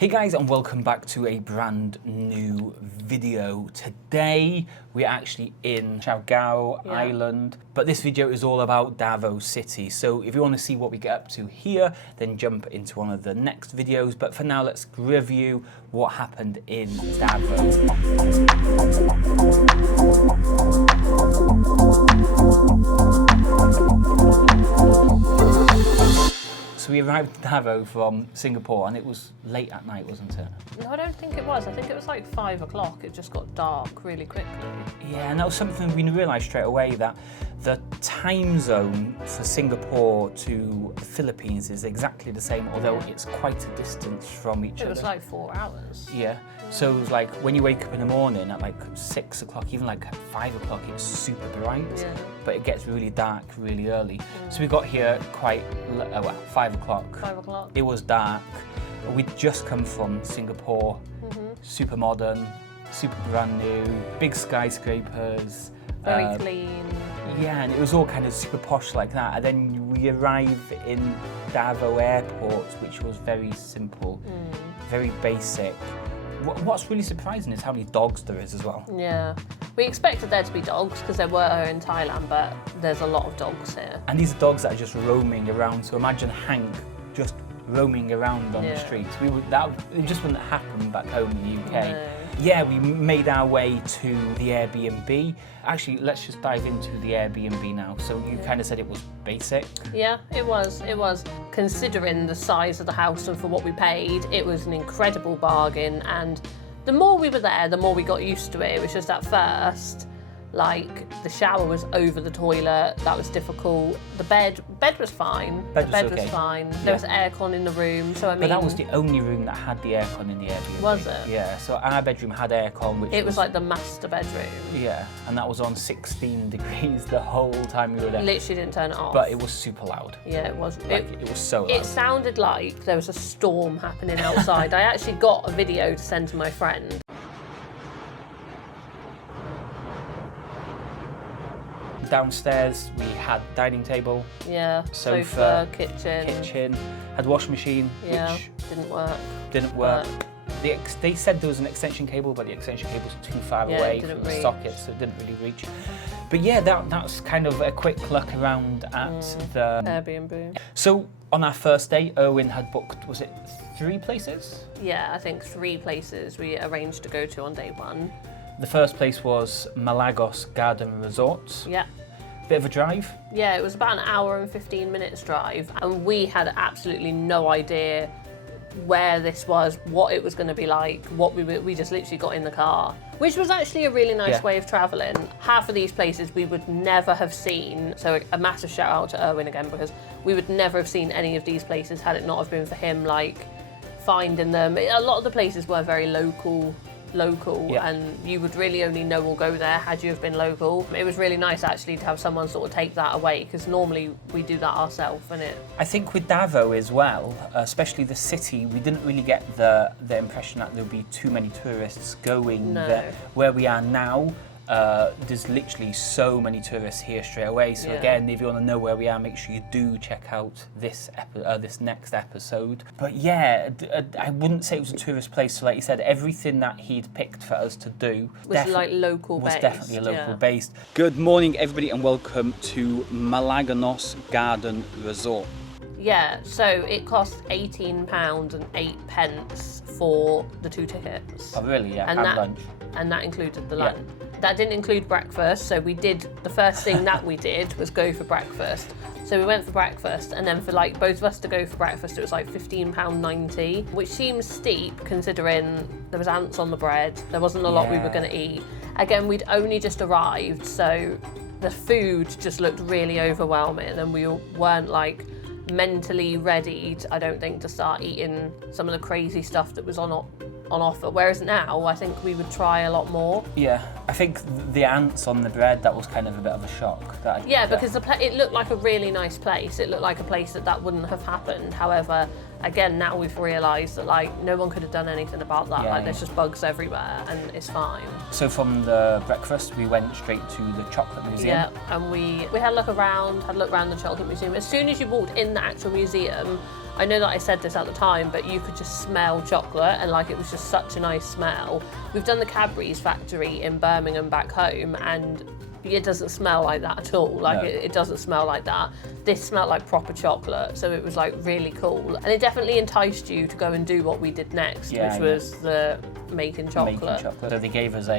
Hey guys, and welcome back to a brand new video. Today we're actually in Siargao Island, but this video is all about Davao City. So if you want to see what we get up to here, then jump into one of the next videos. But for now, let's review what happened in Davao. So we arrived in Davao from Singapore and it was late at night, wasn't it? No, I don't think it was. I think it was like 5 o'clock. It just got dark really quickly. Yeah, and that was something we realised straight away, that the time zone for Singapore to the Philippines is exactly the same, although it's quite a distance from each other. It was like 4 hours. Yeah. So it was like when you wake up in the morning at like 6 o'clock, even like at 5 o'clock, it's super bright, but it gets really dark really early. So we got here quite, 5 o'clock. 5 o'clock. It was dark. We'd just come from Singapore, super modern, super brand new, big skyscrapers. Very clean. Yeah, and it was all kind of super posh like that. And then we arrived in Davao Airport, which was very simple, very basic. What's really surprising is how many dogs there is as well. Yeah. We expected there to be dogs because there were in Thailand, but there's a lot of dogs here. And these are dogs that are just roaming around. So imagine Hank just roaming around on the streets. It just wouldn't happen back home in the UK. No. Yeah, we made our way to the Airbnb. Actually, let's just dive into the Airbnb now. So you kind of said it was basic. Yeah, it was. It was. Considering the size of the house and for what we paid, it was an incredible bargain. And the more we were there, the more we got used to it. It was just at first, like, the shower was over the toilet. That was difficult. The bed was fine. The bed was fine. There was aircon in the room, so I mean. But that was the only room that had the aircon in the Airbnb. Was it? Yeah. So our bedroom had aircon, which it was like the master bedroom. Yeah, and that was on 16 degrees the whole time we were there. Literally didn't turn it off. But it was super loud. Yeah, it was. It was so loud. It sounded like there was a storm happening outside. I actually got a video to send to my friend. Downstairs we had dining table, sofa, kitchen, had washing machine, which didn't work. They said there was an extension cable, but the extension cable was too far away from the socket, so it didn't really reach. But yeah, that's kind of a quick look around at the Airbnb. So on our first day, Erwin had booked, was it 3 places? Yeah, I think 3 places we arranged to go to on day 1. The first place was Malagos Garden Resort. Yeah. Bit of a drive. Yeah, it was about an hour and 15 minutes drive, and we had absolutely no idea where this was, what it was going to be like, we just literally got in the car, which was actually a really nice way of travelling. Half of these places we would never have seen, so a massive shout out to Erwin again, because we would never have seen any of these places had it not have been for him, like, finding them. A lot of the places were very local, and you would really only know or go there had you have been local. It was really nice actually to have someone sort of take that away, because normally we do that ourselves, and I think with Davao as well, especially the city, we didn't really get the impression that there would be too many tourists going there. Where we are now, there's literally so many tourists here straight away. So again, if you want to know where we are, make sure you do check out this next episode. But yeah, I wouldn't say it was a tourist place. So like you said, everything that he'd picked for us to do was like local based. Was definitely a local based. Good morning, everybody, and welcome to Malagos Garden Resort. Yeah, so it cost £18.08 for the 2 tickets. Oh really? Yeah, and lunch. And that included the lunch. That didn't include breakfast, so the first thing that we did was go for breakfast. So we went for breakfast, and then for like both of us to go for breakfast, it was like £15.90, which seems steep considering there was ants on the bread. There wasn't a lot we were going to eat. Again, we'd only just arrived, so the food just looked really overwhelming, and we weren't like mentally ready, I don't think, to start eating some of the crazy stuff that was on offer. Whereas now, I think we would try a lot more. Yeah, I think the ants on the bread, that was kind of a bit of a shock. Because it looked like a really nice place. It looked like a place that wouldn't have happened. However, again, now we've realised that like no one could have done anything about that. Yeah, like there's just bugs everywhere and it's fine. So from the breakfast, we went straight to the Chocolate Museum. Yeah, and we had a look around the Chocolate Museum. As soon as you walked in the actual museum, I know that I said this at the time, but you could just smell chocolate and like it was just such a nice smell. We've done the Cadbury's factory in Birmingham back home and it doesn't smell like that at all. Like No. it doesn't smell like that. This smelled like proper chocolate, so it was like really cool. And it definitely enticed you to go and do what we did next, which was the making chocolate. So they gave us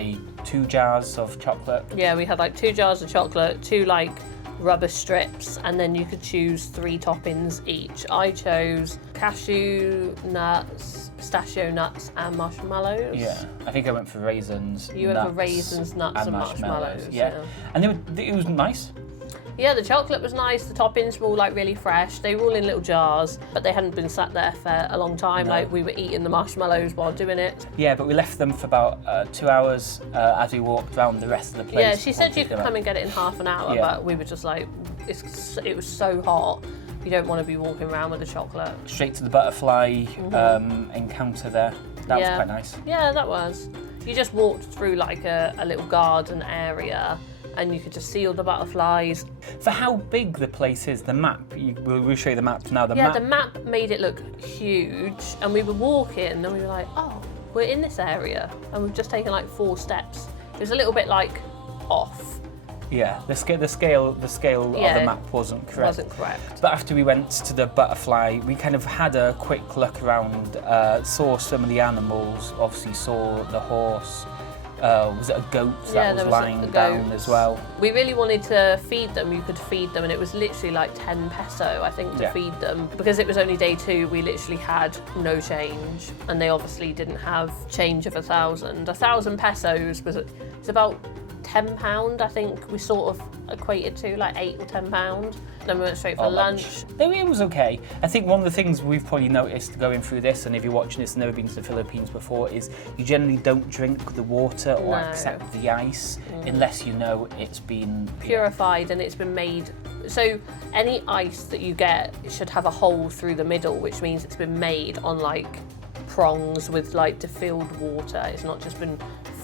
2 jars of chocolate. Yeah, we had like 2 jars of chocolate, 2 like rubber strips, and then you could choose 3 toppings each. I chose cashew nuts, pistachio nuts and marshmallows. Yeah, I think I went for raisins. You went for raisins, nuts and marshmallows. Yeah. And it was nice. Yeah, the chocolate was nice, the toppings were all like really fresh. They were all in little jars, but they hadn't been sat there for a long time. No. Like we were eating the marshmallows while doing it. Yeah, but we left them for about 2 hours as we walked around the rest of the place. Yeah, she said you could come and get it in half an hour, Yeah. but we were just like, it was so hot. You don't want to be walking around with the chocolate. Straight to the butterfly encounter there. That was quite nice. Yeah, that was. You just walked through like a little garden area and you could just see all the butterflies. For how big the place is, the map, we'll show you the map now. The map made it look huge and we were walking and we were like, oh, we're in this area and we've just taken like 4 steps. It was a little bit like off. Yeah, the scale of the map wasn't correct. But after we went to the butterfly, we kind of had a quick look around, saw some of the animals, obviously saw the horse. Was it a goat that was lying down as well? We really wanted to feed them. You could feed them and it was literally like 10 peso, I think, to feed them. Because it was only day 2, we literally had no change. And they obviously didn't have change of 1,000. 1,000 pesos it's about £10, I think we sort of equated to, like £8 or £10. Then we went straight for lunch. It was okay. I think one of the things we've probably noticed going through this, and if you're watching this and never been to the Philippines before, is you generally don't drink the water or accept the ice unless you know it's been purified and it's been made. So any ice that you get should have a hole through the middle, which means it's been made on like prongs with like distilled water. It's not just been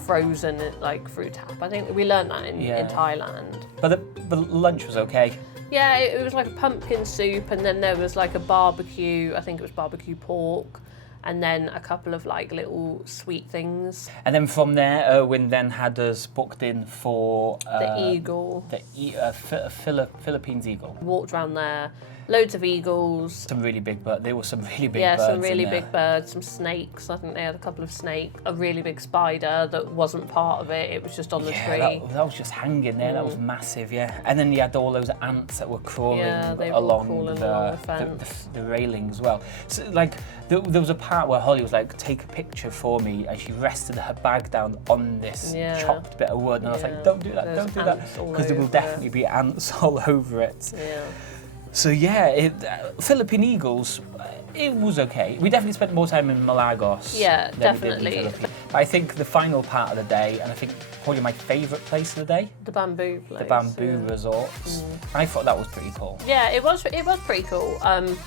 frozen like through tap. I think we learned that in Thailand. But the lunch was okay. Yeah, it was like a pumpkin soup and then there was like a barbecue, I think it was barbecue pork, and then a couple of like little sweet things. And then from there, Erwin then had us booked in for the Eagle. Philippine Eagle. Walked around there. Loads of eagles. Some really big birds. There were some really big birds. Yeah, some really big birds, some snakes. I think they had a couple of snakes. A really big spider that wasn't part of it. It was just on the tree. That was just hanging there. That was massive, yeah. And then you had all those ants that were crawling along the railing as well. So, like, there was a part where Holly was like, take a picture for me, and she rested her bag down on this chopped bit of wood. And I was like, don't do that, don't do that. Because there will definitely be ants all over it. Yeah. So yeah, Philippine Eagles, it was okay. We definitely spent more time in Malagos. Yeah, than definitely. We did in the Philippines. But I think the final part of the day, and I think probably my favourite place of the day, the bamboo place. The bamboo resorts. I thought that was pretty cool. Yeah, it was pretty cool.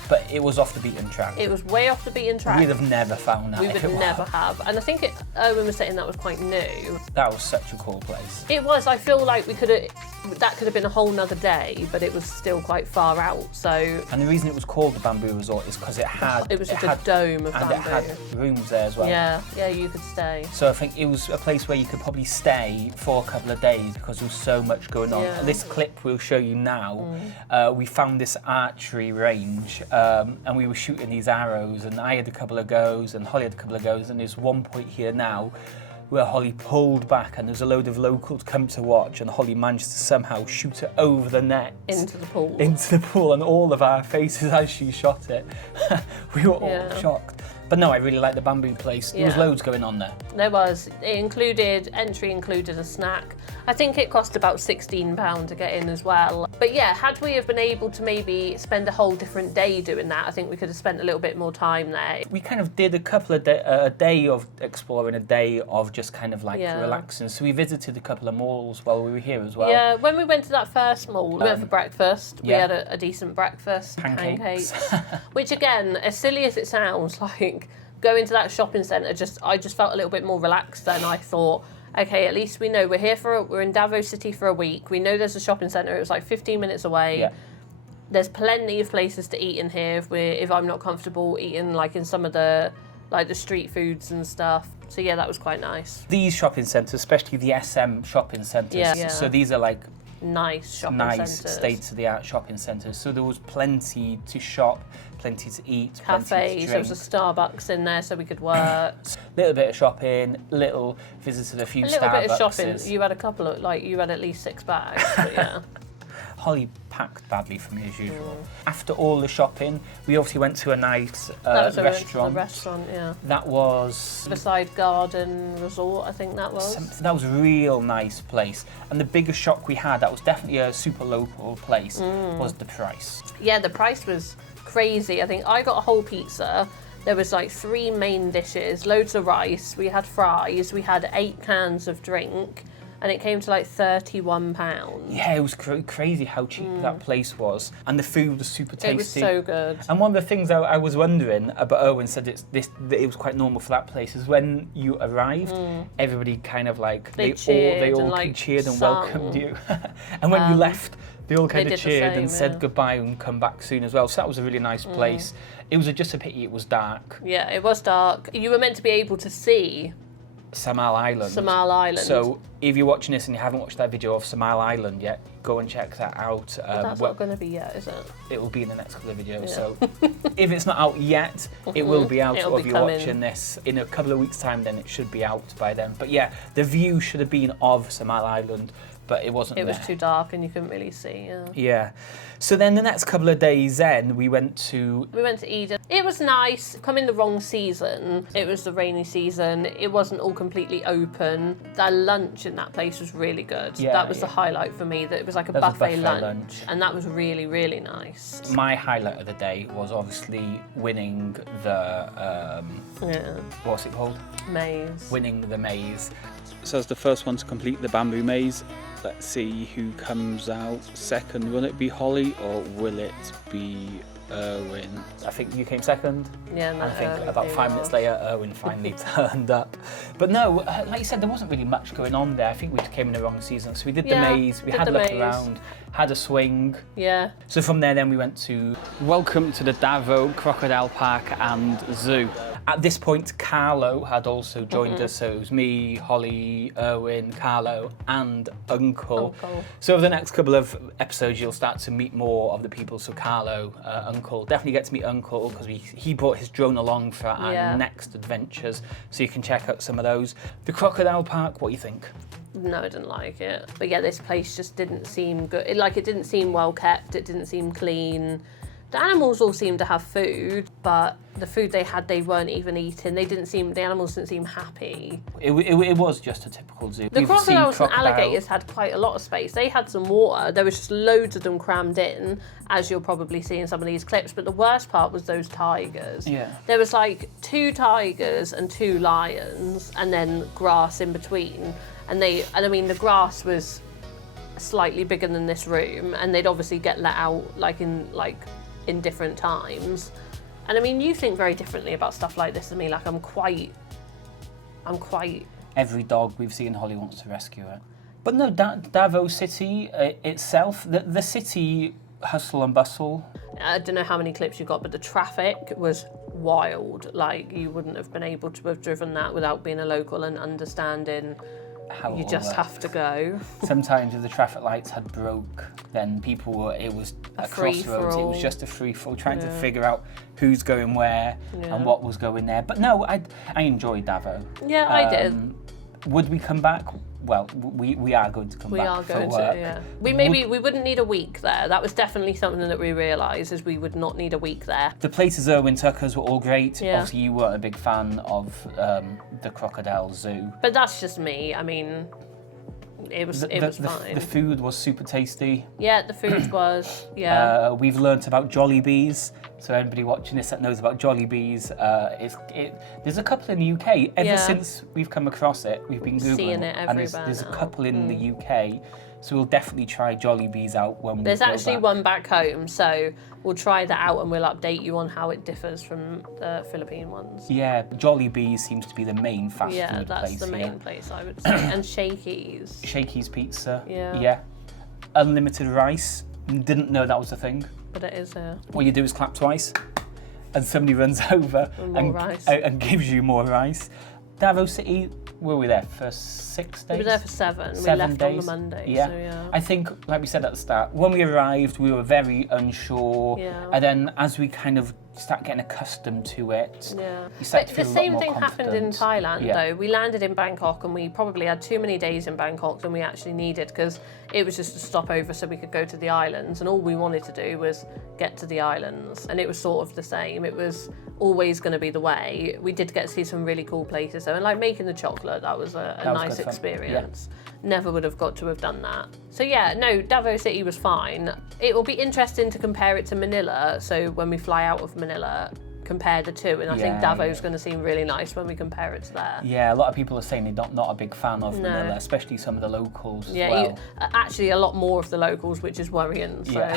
But it was off the beaten track. It was way off the beaten track. We'd have never found that. We would never have. And I think Owen was saying that was quite new. That was such a cool place. It was. I feel like that could have been a whole nother day, but it was still quite far out. So. And the reason it was called the bamboo resort is because it was just a dome of bamboo. And it had rooms there as well. Yeah, you could stay. So I think it was a place where you could probably stay for a couple of days because there was so much going on. Yeah. This clip we'll show you now. We found this archery range and we were shooting these arrows, and I had a couple of goes and Holly had a couple of goes, and there's one point here now where Holly pulled back and there's a load of locals come to watch, and Holly managed to somehow shoot it over the net. Into the pool. And all of our faces as she shot it. We were all shocked. But no, I really like the bamboo place. There was loads going on there. There was. Entry included a snack. I think it cost about £16 to get in as well. But yeah, had we have been able to maybe spend a whole different day doing that, I think we could have spent a little bit more time there. We kind of did a couple of a day of exploring, a day of just kind of like relaxing. So we visited a couple of malls while we were here as well. Yeah, when we went to that first mall, we went for breakfast. We had a decent breakfast, pancakes. Which again, as silly as it sounds, like going to that shopping centre, I just felt a little bit more relaxed then. I thought, okay, at least we know we're in Davao City for a week. We know there's a shopping centre. It was like 15 minutes away. Yeah. There's plenty of places to eat in here if I'm not comfortable eating like in some of the street foods and stuff. So yeah, that was quite nice. These shopping centres, especially the SM shopping centres, so these are like nice shopping centres. State-of-the-art shopping centres. So there was plenty to shop, plenty to eat, cafes. Plenty to drink. There was a Starbucks in there so we could work. Little bit of shopping, visited a few Starbucks. A little bit of shopping. You had a couple of, you had at least 6 bags, but yeah. Holly packed badly for me as usual. After all the shopping, we obviously went to a nice restaurant. The restaurant, yeah. That was Riverside Garden Resort, I think that was. That was a real nice place. And the biggest shock we had, that was definitely a super local place, was the price. Yeah, the price was crazy. I think I got a whole pizza. There was like 3 main dishes, loads of rice. We had fries. We had 8 cans of drink. And it came to like £31. Yeah, it was crazy how cheap that place was. And the food was super tasty. It was so good. And one of the things I was wondering, but Owen said that it was quite normal for that place, is when you arrived, everybody kind of like, they all cheered and welcomed you. And when you left, they all kind of cheered and said goodbye and come back soon as well. So that was a really nice place. It was just a pity it was dark. Yeah, it was dark. You were meant to be able to see Samal Island. So if you're watching this and you haven't watched that video of Samal Island yet, go and check that out. That's not going to be yet, is it? It will be in the next couple of videos. Yeah. So if it's not out yet, it will be out. Or if you're watching this in a couple of weeks' time, then it should be out by then. But yeah, the view should have been of Samal Island, but it wasn't. It was too dark and you couldn't really see. Yeah. So then the next couple of days, we went to Eden. It was nice. Come in the wrong season. It was the rainy season. It wasn't all completely open. The lunch in that place was really good. Yeah, that was the highlight for me. That it was like a buffet lunch, and that was really, really nice. My highlight of the day was obviously winning the what's it called? Maze. Winning the maze. So as the first one to complete the bamboo maze, let's see who comes out second. Will it be Holly or will it be Erwin? I think you came second. Yeah, no, I think about 5 minutes later, Erwin finally turned up. But no, like you said, there wasn't really much going on there. I think we just came in the wrong season. So we did the maze, we had a look around, had a swing. Yeah. So from there, then we went to welcome to the Davao Crocodile Park and Zoo. At this point, Carlo had also joined us, so it was me, Holly, Erwin, Carlo, and Uncle. So over the next couple of episodes, you'll start to meet more of the people. So Carlo, Uncle, definitely get to meet Uncle because he brought his drone along for our next adventures, so you can check out some of those. The Crocodile Park, what do you think? No, I didn't like it. But yeah, this place just didn't seem good. It didn't seem well kept. It didn't seem clean. The animals all seemed to have food, but the food they had, they weren't even eating. The animals didn't seem happy. It was just a typical zoo. The crocodiles and alligators had quite a lot of space. They had some water. There was just loads of them crammed in, as you'll probably see in some of these clips. But the worst part was those tigers. Yeah. There was like 2 tigers and 2 lions, and then grass in between. And I mean, the grass was slightly bigger than this room, and they'd obviously get let out in different times. And I mean, you think very differently about stuff like this than me. Like I'm quite every dog we've seen, Holly wants to rescue it. But no, Davao City itself, the city hustle and bustle. I don't know how many clips you got, but the traffic was wild. Like you wouldn't have been able to have driven that without being a local and understanding. How you just have to go. Sometimes if the traffic lights had broke, then it was a crossroads. It was just a free-for-all, trying to figure out who's going where and what was going there. But no, I enjoyed Davao. Yeah, I did. Would we come back? well, we are going to come back. We are going for work. to, yeah. We wouldn't need a week there. That was definitely something that we realised, is we would not need a week there. The places Irwin took us were all great. Yeah. Obviously, you weren't a big fan of the Crocodile Zoo. But that's just me. I mean, it was fine. The food was super tasty. Yeah, the food was, yeah. We've learnt about Jollibees. So anybody watching this that knows about Jollibees, there's a couple in the UK. Ever since we've come across it, we've been Googling. Seeing it and everywhere there's a now. couple in the UK. So we'll definitely try Jollibees out when we There's go actually back. one back home, so we'll try that out and we'll update you on how it differs from the Philippine ones. Yeah, Jollibee seems to be the main fast Yeah, food that's place the main here. place, I would say. And Shakey's. Shakey's Pizza. Yeah. Unlimited rice. Didn't know that was a thing. But it is here. All you do is clap twice, and somebody runs over rice. and gives you more rice. Davao City, were we there for 6 days? We were there for 7. We 7 left days. on the Monday. Yeah. So yeah. I think, like we said at the start, when we arrived, we were very unsure. Yeah. And then as we kind of start getting accustomed to it, Yeah. you start But to the feel a lot same more thing happened in confident. Thailand, Yeah. though. We landed in Bangkok and we probably had too many days in Bangkok than we actually needed, because it was just a stopover so we could go to the islands, and all we wanted to do was get to the islands. And it was sort of the same. It was always going to be the way. We did get to see some really cool places, though, and like making the chocolate, that was a was nice good fun. experience. Never would have got to have done that. So yeah, no, Davao City was fine. It will be interesting to compare it to Manila, so when we fly out of Manila, compare the two, and I think Davo's going to seem really nice when we compare it to there. Yeah, a lot of people are saying they're not a big fan of Manila, especially some of the locals as Yeah, well. actually a lot more of the locals, which is worrying. So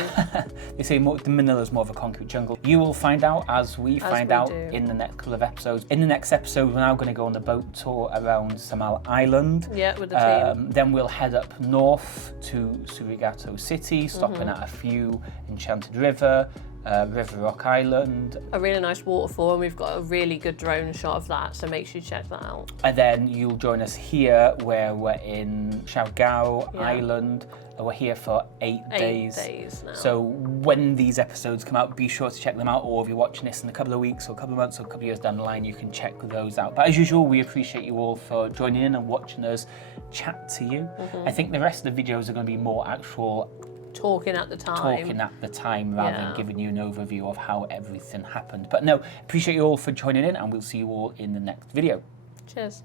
They say Manila's more of a concrete jungle. You will find out as we find out do. in the next couple of episodes. In the next episode, we're now going to go on the boat tour around Samal Island. yeah, with the team. Then we'll head up north to Surigao City, stopping Mm-hmm. at a few Enchanted River, River Rock Island, A really nice waterfall, and we've got a really good drone shot of that, so make sure you check that out. and then you'll join us here where we're in Siargao Yeah. Island. We're here for 8 days. 8 days now. So when these episodes come out, be sure to check them out, or if you're watching this in a couple of weeks or a couple of months or a couple of years down the line, you can check those out. But as usual, we appreciate you all for joining in and watching us chat to you. I think the rest of the videos are going to be more actual talking at the time. talking at the time rather Yeah. than giving you an overview of how everything happened. But no, appreciate you all for joining in, and we'll see you all in the next video. Cheers.